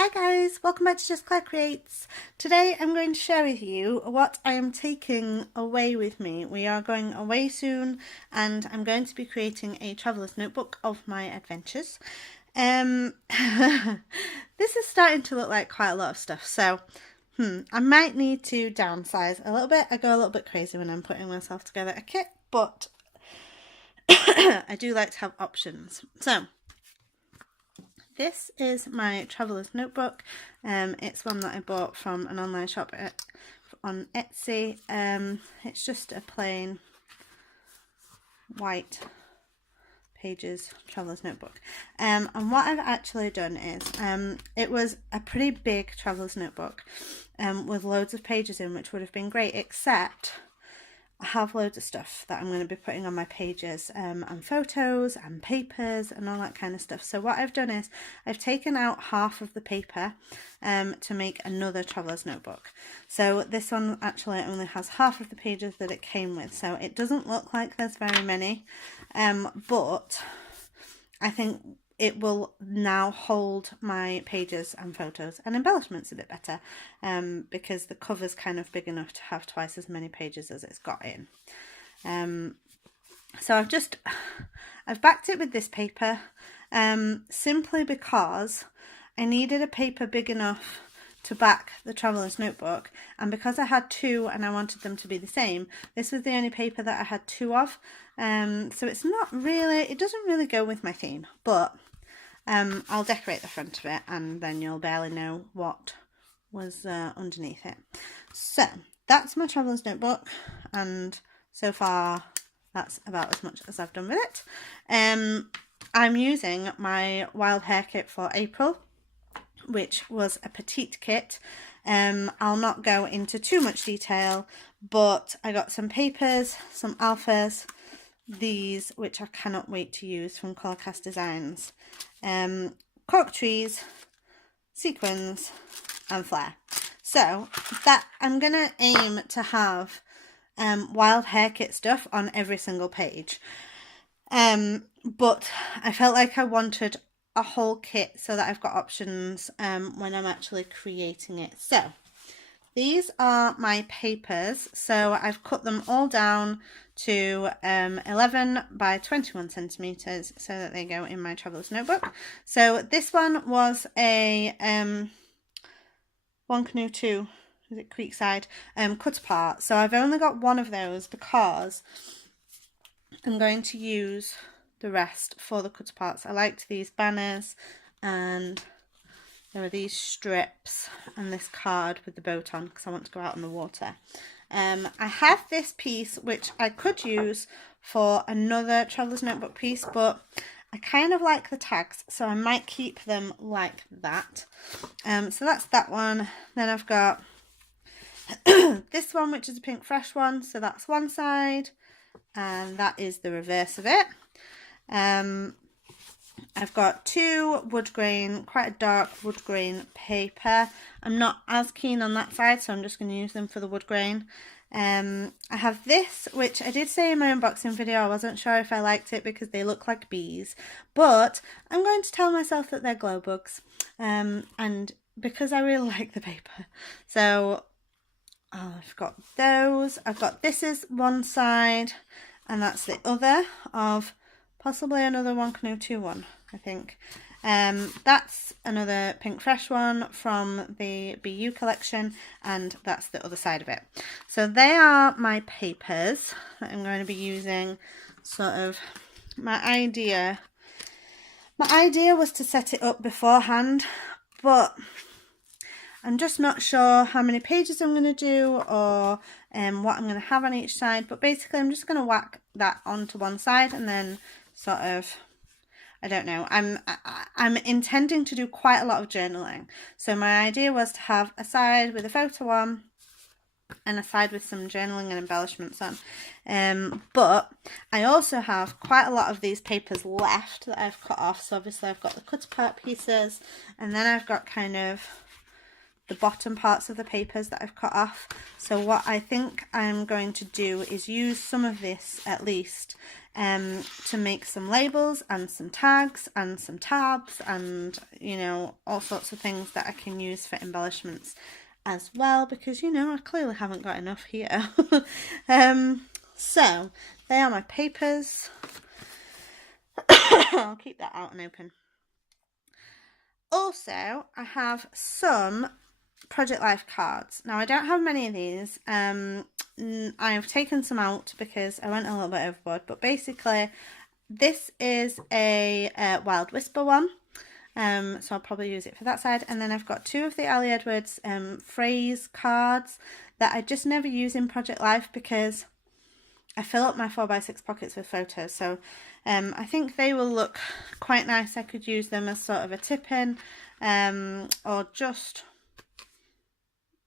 Hi guys, welcome back to Jess Creates. Today I'm going to share with you what I am taking away with me. We are going away soon and I'm going to be creating a traveller's notebook of my adventures. This is starting to look like quite a lot of stuff, so I might need to downsize a little bit. I go a little bit crazy when I'm putting myself together a kit, but I do like to have options. So this is my traveller's notebook. It's one that I bought from an online shop on Etsy. It's just a plain white pages traveller's notebook. And what I've actually done is, it was a pretty big traveller's notebook with loads of pages in, which would have been great, except I have loads of stuff that I'm going to be putting on my pages, and photos and papers and all that kind of stuff. So what I've done is I've taken out half of the paper to make another traveller's notebook. So this one actually only has half of the pages that it came with, so it doesn't look like there's very many, but I think it will now hold my pages and photos and embellishments a bit better, because the cover's kind of big enough to have twice as many pages as it's got in. So I've backed it with this paper, simply because I needed a paper big enough to back the traveller's notebook, and because I had two and I wanted them to be the same, this was the only paper that I had two of. So it's not really, it doesn't really go with my theme, but I'll decorate the front of it and then you'll barely know what was underneath it. So that's my traveller's notebook, and so far that's about as much as I've done with it. I'm using my Wild Hare Kit for April, which was a petite kit. I'll not go into too much detail, but I got some papers, some alphas, these, which I cannot wait to use, from Colourcast Designs, cork trees, sequins and flare. So that I'm gonna aim to have Wild Hare Kit stuff on every single page, but I felt like I wanted a whole kit so that I've got options when I'm actually creating it. So these are my papers. So I've cut them all down to 11 by 21 centimeters so that they go in my traveller's notebook. So this one was a One Canoe 2, is it Creekside, cut apart. So I've only got one of those because I'm going to use the rest for the cut aparts. I liked these banners, and there are these strips and this card with the boat on because I want to go out on the water. I have this piece which I could use for another traveller's notebook piece, but I kind of like the tags, so I might keep them like that. So that's that one. Then I've got this one, which is a pink fresh one, so that's one side, and that is the reverse of it. I've got two wood grain, quite a dark wood grain paper. I'm not as keen on that side, so I'm just going to use them for the wood grain. I have this, which I did say in my unboxing video, I wasn't sure if I liked it because they look like bees, but I'm going to tell myself that they're glow bugs, and because I really like the paper. So I've got those. I've got this is one side, and that's the other of possibly another One Canoe 2 one, I think. That's another pink fresh one from the BU collection, and that's the other side of it. So they are my papers that I'm going to be using. Sort of my idea was to set it up beforehand, but I'm just not sure how many pages I'm going to do, or what I'm going to have on each side. But basically I'm just going to whack that onto one side and then sort of, I don't know, I'm intending to do quite a lot of journaling. So my idea was to have a side with a photo on and a side with some journaling and embellishments on. But I also have quite a lot of these papers left that I've cut off. So obviously I've got the cut apart pieces, and then I've got kind of the bottom parts of the papers that I've cut off. So what I think I'm going to do is use some of this at least to make some labels and some tags and some tabs and, you know, all sorts of things that I can use for embellishments as well, because, you know, I clearly haven't got enough here. So they are my papers. I'll keep that out and open. Also, I have some Project Life cards. Now, I don't have many of these. I've taken some out because I went a little bit overboard, but basically this is a Wild Whisper one. So I'll probably use it for that side. And then I've got two of the Ali Edwards phrase cards that I just never use in Project Life because I fill up my 4x6 pockets with photos. So I think they will look quite nice. I could use them as sort of a tip-in or just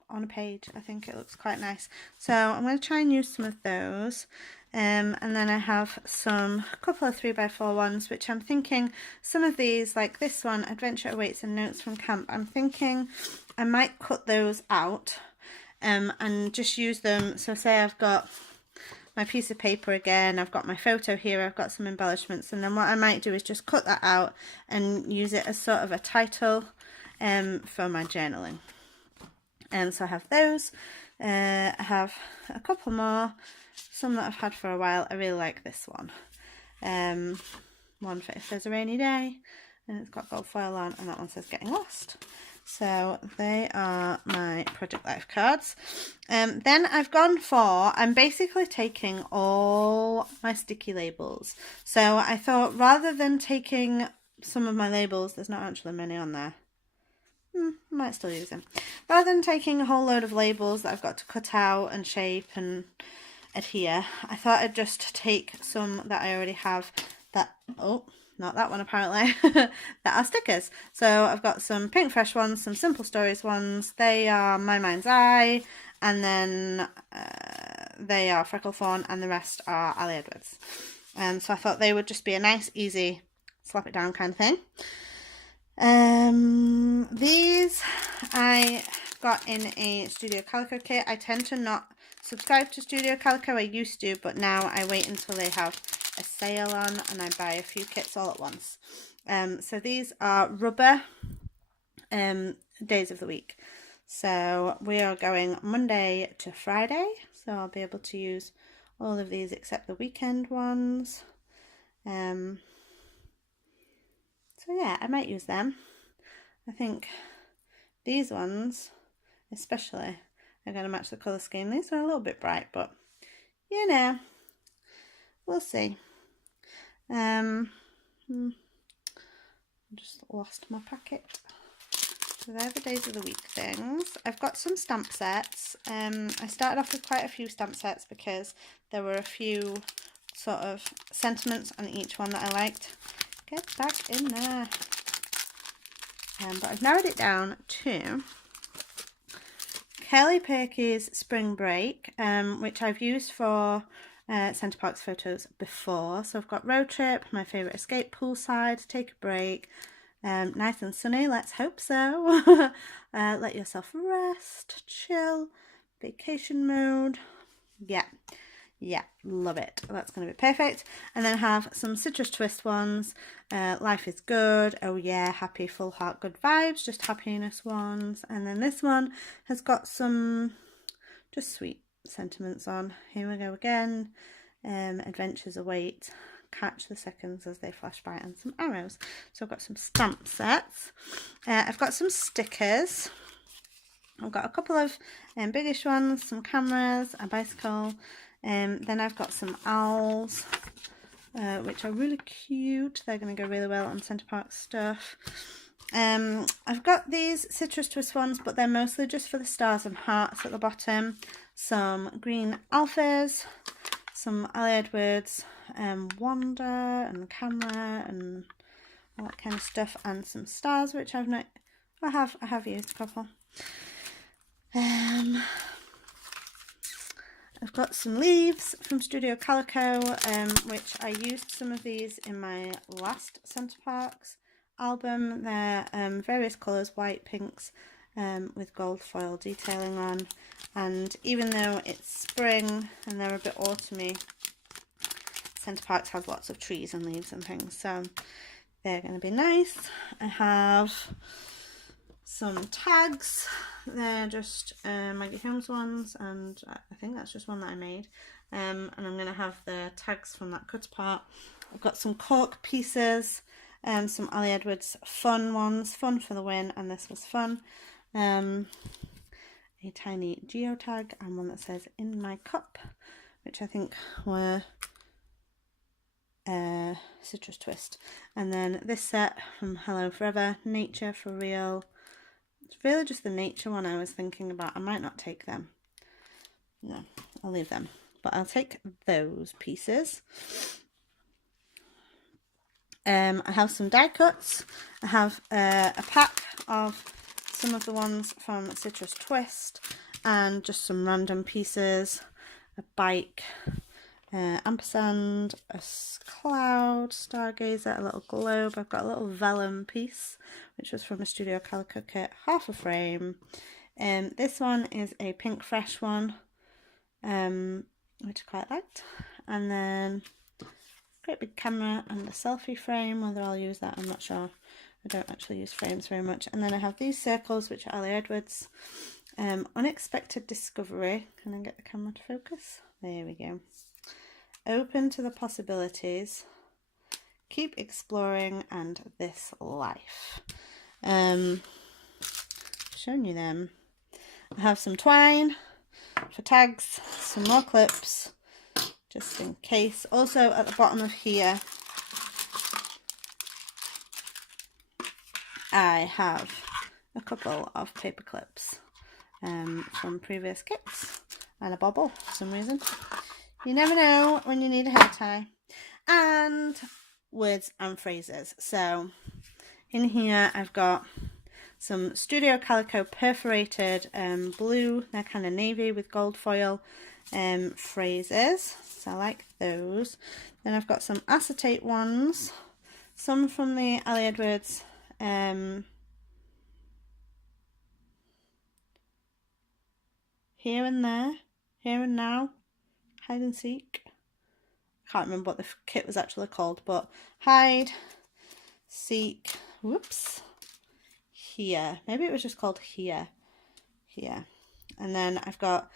on a page. I think it looks quite nice. So I'm going to try and use some of those. And then I have a couple of 3x4 ones, which I'm thinking some of these, like this one, Adventure Awaits and Notes from Camp, I'm thinking I might cut those out and just use them. So say I've got my piece of paper again, I've got my photo here, I've got some embellishments, and then what I might do is just cut that out and use it as sort of a title for my journaling. And so I have those. I have a couple more, some that I've had for a while. I really like this one. One for if there's a rainy day, and it's got gold foil on, and that one says Getting Lost. So they are my Project Life cards. Then I've gone for, I'm basically taking all my sticky labels. So I thought rather than taking some of my labels, there's not actually many on there. I might still use them. Rather than taking a whole load of labels that I've got to cut out and shape and adhere, I thought I'd just take some that I already have that, oh, not that one apparently, that are stickers. So I've got some Pink Fresh ones, some Simple Stories ones. They are My Mind's Eye, and then they are Freckle Fawn, and the rest are Ali Edwards. So I thought they would just be a nice, easy, slap it down kind of thing. These I got in a Studio Calico kit. I tend to not subscribe to Studio Calico. I used to, but now I wait until they have a sale on and I buy a few kits all at once. So these are rubber days of the week. So we are going Monday to Friday. So I'll be able to use all of these except the weekend ones. So yeah, I might use them. I think these ones especially are going to match the colour scheme. These are a little bit bright, but you know, we'll see. Just lost my packet. So they're the days of the week things. I've got some stamp sets. I started off with quite a few stamp sets because there were a few sort of sentiments on each one that I liked. Get back in there. But I've narrowed it down to Kelly Perky's Spring Break, which I've used for Centre Parks photos before. So I've got Road Trip, My Favourite Escape, Poolside, Take a Break, Nice and Sunny, let's hope so, Let Yourself Rest, Chill, Vacation Mode, yeah, love it. That's going to be perfect. And then I have some Citrus Twist ones. Life is Good. Oh yeah, Happy, Full Heart, Good Vibes. Just happiness ones. And then this one has got some just sweet sentiments on. Here we go again. Adventures Await. Catch the seconds as they flash by, and some arrows. So I've got some stamp sets. I've got some stickers. I've got a couple of biggish ones, some cameras, a bicycle. Then I've got some owls, which are really cute. They're going to go really well on Centre Park stuff. I've got these Citrus Twist ones, but they're mostly just for the stars and hearts at the bottom. Some green alphas, some Ali Edwards, Wander and camera and all that kind of stuff, and some stars, which I have used a couple. I've got some leaves from Studio Calico, which I used some of these in my last Centre Parks album. They're various colours, white, pinks, with gold foil detailing on. And even though it's spring and they're a bit autumny, Centre Parks has lots of trees and leaves and things, so they're going to be nice. I have some tags. They're just Maggie Holmes ones, and I think that's just one that I made. And I'm going to have the tags from that cut apart. I've got some cork pieces, some Ali Edwards fun ones, fun for the win, and this was fun. A tiny geotag and one that says in my cup, which I think were Citrus Twist. And then this set from Hello Forever, Nature for Real. It's really just the nature one I was thinking about. I might not take them. No, I'll leave them. But I'll take those pieces. I have some die cuts. I have a pack of some of the ones from Citrus Twist and just some random pieces. A bike, ampersand, a cloud, stargazer, a little globe. I've got a little vellum piece which was from a Studio Calico kit, half a frame. This one is a pink fresh one, which I quite liked. And then great big camera and a selfie frame. Whether I'll use that, I'm not sure. I don't actually use frames very much. And then I have these circles, which are Ali Edwards. Unexpected Discovery. Can I get the camera to focus? There we go. Open to the possibilities. Keep exploring, and this life. Showing you them. I have some twine for tags, some more clips, just in case. Also at the bottom of here, I have a couple of paper clips from previous kits and a bobble for some reason. You never know when you need a hair tie. And words and phrases. So in here I've got some Studio Calico perforated blue, they're kind of navy with gold foil phrases. So I like those. Then I've got some acetate ones, some from the Ali Edwards Here and There, Here and Now, Hide and Seek. I can't remember what the kit was actually called, but Hide, Seek, whoops, Here. Maybe it was just called Here. And then I've got,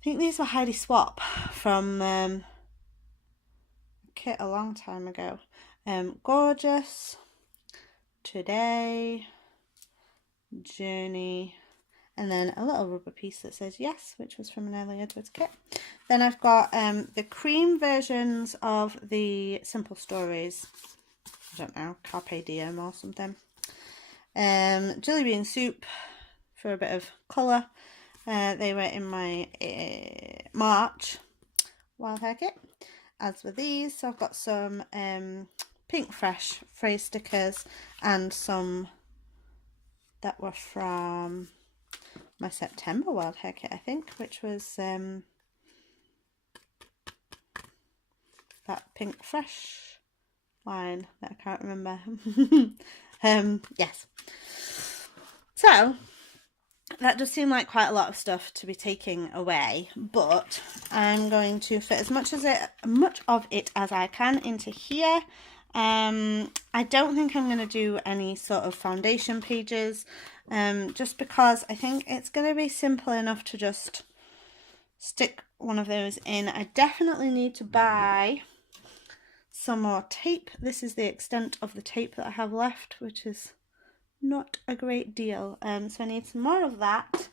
I think these were Heidi Swap from a kit a long time ago. Gorgeous, Today, Journey, and then a little rubber piece that says Yes, which was from an Ali Edwards kit. Then I've got the cream versions of the Simple Stories. I don't know, Carpe Diem or something. Jelly bean soup for a bit of colour. They were in my March Wild Hare Kit, as were these. So I've got some pink fresh phrase stickers and some that were from my September Wild Hare Kit, I think, which was that pink fresh line that I can't remember. Yes. So that does seem like quite a lot of stuff to be taking away, but I'm going to fit as much of it as I can into here. I don't think I'm going to do any sort of foundation pages, just because I think it's going to be simple enough to just stick one of those in. I definitely need to buy some more tape. This is the extent of the tape that I have left, which is not a great deal. So I need some more of that,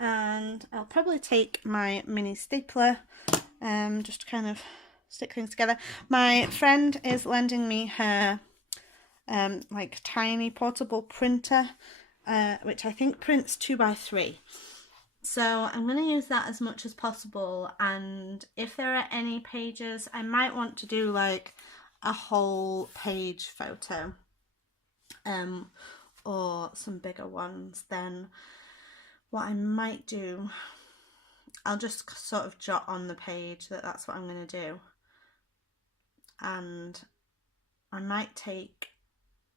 and I'll probably take my mini stapler just to kind of stick things together. My friend is lending me her like tiny portable printer, which I think prints 2x3. So I'm going to use that as much as possible, and if there are any pages, I might want to do like a whole page photo, or some bigger ones. Then what I might do, I'll just sort of jot on the page that that's what I'm going to do. And I might take,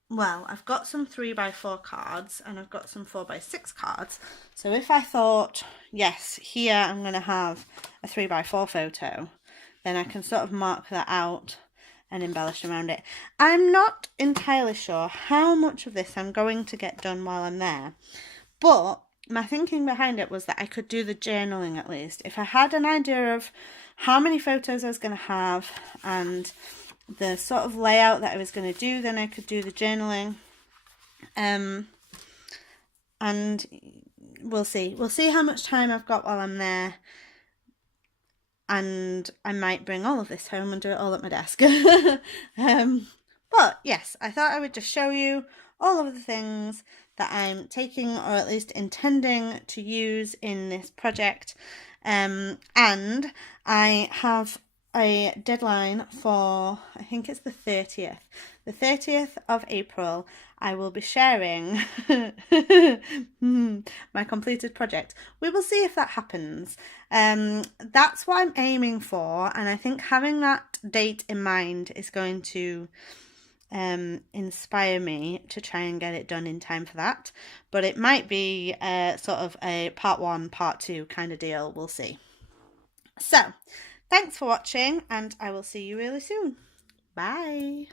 well, I've got some 3x4 cards and I've got some 4x6 cards. So if I thought, yes, here I'm going to have a 3x4 photo, then I can sort of mark that out and embellish around it. I'm not entirely sure how much of this I'm going to get done while I'm there, but my thinking behind it was that I could do the journaling at least. If I had an idea of how many photos I was going to have and the sort of layout that I was going to do, then I could do the journaling. And we'll see how much time I've got while I'm there, and I might bring all of this home and do it all at my desk. But yes, I thought I would just show you all of the things that I'm taking, or at least intending to use in this project. And I have a deadline for, I think it's the 30th of April. I will be sharing my completed project. We will see if that happens. That's what I'm aiming for, and I think having that date in mind is going to inspire me to try and get it done in time for that. But it might be sort of a part 1, part 2 kind of deal. We'll see. So, thanks for watching, and I will see you really soon. Bye.